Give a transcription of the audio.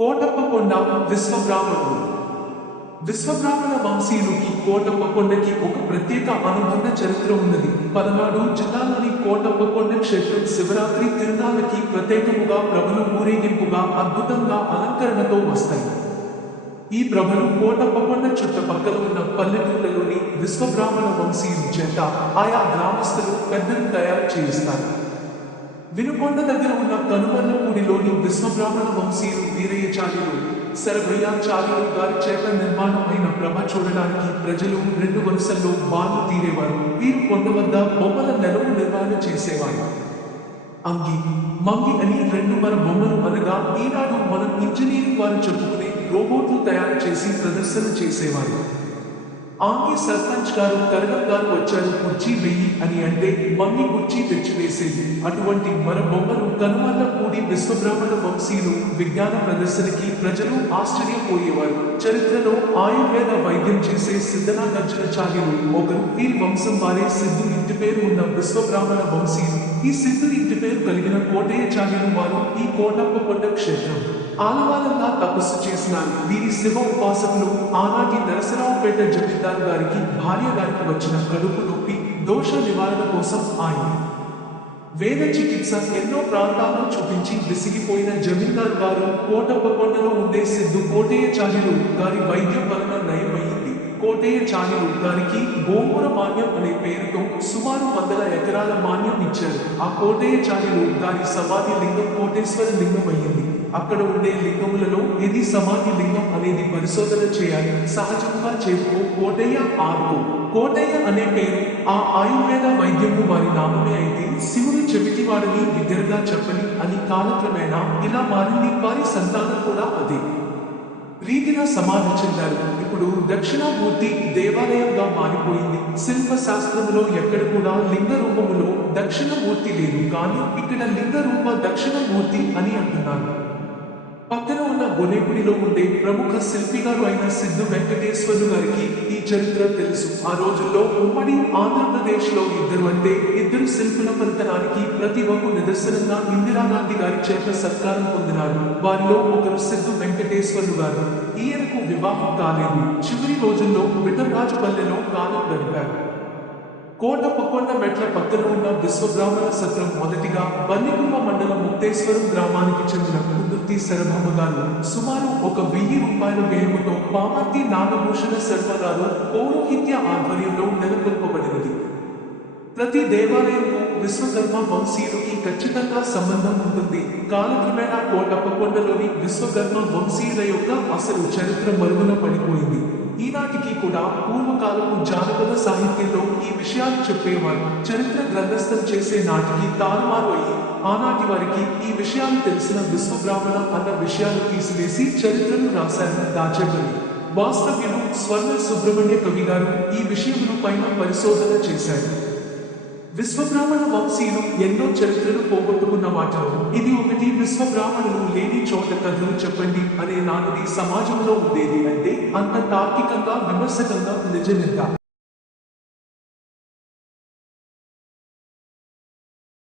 కోటప్పకొండ విశ్వబ్రాహ్మణుడు. విశ్వబ్రాహ్మణ వంశీయులకి కోటప్పకొండకి ఒక ప్రత్యేక అనుబంధ చరిత్ర ఉన్నది. పదనాడు జిల్లాలోని కోటప్పకొండ క్షేత్రం శివరాత్రి తిరునాళ్ళకి ప్రత్యేకముగా ప్రభలు ఊరేగింపుగా అద్భుతంగా అలంకరణతో వస్తాయి. ఈ ప్రభలు కోటప్పకొండ చుట్టుపక్కల ఉన్న పల్లెటూళ్ళలోని విశ్వబ్రాహ్మణ వంశీయుల చేత ఆయా గ్రామస్తులు పెద్దలు తయారు చేయిస్తారు. వినుకొండ దగ్గర ఉన్న కనుమర్లపూడిలోని విశ్వబ్రాహ్మణ వంశీయులు వీరయ్యచార్యులు శరభయ్యాచార్యులు గారి చేత నిర్మాణమైన ప్రభ చూడడానికి ప్రజలు రెండు వరుసల్లో బాలు తీరేవారు. వీరు కొండ వద్ద బొమ్మల నెలవు నిర్మాణ చేసేవారు. అంగి మంగి అని రెండు మన బొమ్మలు అనగా ఈనాడు మనం ఇంజనీరింగ్ వారు చెప్పుకునే రోబోట్లు తయారు చేసి ప్రదర్శన చేసేవారు. ఆమె సర్పంచ్ గారు కరణం గారు వచ్చారు కుర్చీ వెయ్యి అని అంటే మమ్మీ కుర్చీ తెచ్చివేసేది. అటువంటి మన బొమ్మలు కనుమల్ల కూడి విశ్వబ్రాహ్మణ వంశీయులు విజ్ఞాన ప్రదర్శనకి ప్రజలు ఆశ్చర్యపోయేవారు. చరిత్రలో ఆయుర్వేద వైద్యం చేసే సిద్ధనాగార్జునాచార్యులు ఒకరు ఈ వంశం వారే సిద్ధు ఇంటి పేరు ఉన్న విశ్వబ్రాహ్మణ వంశీయులు. ఈ సిద్ధు ఇంటి పేరు కలిగిన కోటయ్యచార్యులు వారు ఈ కోటప్ప కొండ క్షేత్రం. ఆలవాలంగా తపస్సు చేసిన వీరి శివ ఉపాసకులు ఆనాటి నరసరావుపేట జమీందారు గారికి భార్య గారికి వచ్చిన కడుపు నొప్పి దోష నివారణ కోసం ఆయన వేద చికిత్స ఎన్నో ప్రాంతాల్లో చూపించి విసిగిపోయిన జమీందారు గారు కోటప్పకొండలో ఉండే సిద్ధు కోటయ్యచార్యులు గారి వైద్యం వలన నయమయ్యింది కోటయ్యచార్యులు గారికి గోపుర మాన్యం అనే పేరుతో సుమారు వందల ఎకరాల మాన్యం ఇచ్చారు. ఆ కోటయ్యచార్యులు గారి సమాధి లింగం కోటేశ్వర లింగం అయ్యింది అక్కడ ఉండే లింగములలో ఇది సమాధి లింగం అనేది పరిశోధన చేయాలి. సహజంగా చెప్పు కోటయ్య ఆర్కో. కోటయ్య అనే పేరు ఆ ఆయుర్వేద వైద్యము వారి నామమే అయితే శివుడు చెవిటి వాడిని బిగ్గరగా చెప్పని అని కాలక్రమేణా ఇలా మారింది వారి సంతానం కూడా అదే. రీతిగా సమాధి చెందారు. ఇప్పుడు దక్షిణామూర్తి దేవాలయంగా మారిపోయింది. శిల్ప శాస్త్రంలో ఎక్కడ కూడా లింగ రూపములో దక్షిణమూర్తి లేదు. కానీ ఇక్కడ లింగ రూప దక్షిణమూర్తి అని అంటున్నారు. పక్కన ఉన్న బొనేపుడిలో ఉండే ప్రముఖ శిల్పి గారు అయిన సిద్ధు వెంకటేశ్వరు గారికి ఈ చరిత్ర తెలుసు. ఆ రోజుల్లో ఉమ్మడి ఆంధ్రప్రదేశ్లో ఇద్దరు అంటే ఇద్దరు శిల్పుల ఫలితనానికి ఒక్క నిదర్శనంగా ఇందిరాగాంధీ గారి చేత సత్కారం పొందినారు. వారిలో ఒకరు సిద్ధు వెంకటేశ్వరు గారు. ఈయనకు వివాహం కాలేదు. చివరి రోజుల్లో విఠరాజపల్లెలో కాలం గడిపారు. కోటప్పకొండ మెట్ల పక్కన ఉన్న విశ్వబ్రాహ్మణ సత్రం మొదటిగా బల్లిగుమ్మ మండలం ముక్తేశ్వరం గ్రామానికి చెందిన కుదుర్తి శరభమ్మ సుమారు ఒక వెయ్యి రూపాయల వ్యయముతో పామర్తి నాగభూషణ సర్వగారు పౌరోహిత్య ఆధ్వర్యంలో నెలకొల్పబడినది. ప్రతి దేవాలయంకు విశ్వకర్మ వంశీయులకి ఖచ్చితంగా సంబంధం ఉంటుంది. కాలక్రమేణా కోటప్పకొండలోని విశ్వకర్మ వంశీయుల యొక్క అసలు చరిత్ర మరుగున పడిపోయింది. ఈనాటికి కూడా పూర్వకాలపు జానపద సాహిత్యంలో ఈ విషయాలు చెప్పేవారు. చరిత్ర గ్రంథస్థం చేసే నాటికి తారుమారు అయ్యి ఆనాటి వారికి ఈ విషయాలు తెలిసిన విశ్వబ్రాహ్మణ అన్న విషయాలు తీసివేసి చరిత్రను రాశారని దాచేపల్లి వాస్తవ్యులు స్వర్ణ సుబ్రహ్మణ్య కవి గారు ఈ విషయంలో పైన పరిశోధన చేశారు. విశ్వబ్రాహ్మణ వంశీయులు ఎన్నో చరిత్రను పోగొట్టుకున్న మాట ఇది ఒకటి విశ్వబ్రాహ్మణులు లేని చోట కథలు చెప్పండి అనే నానుడి సమాజంలో ఉండేది అంటే అంత తార్కికంగా విమర్శకంగా నిజనిందా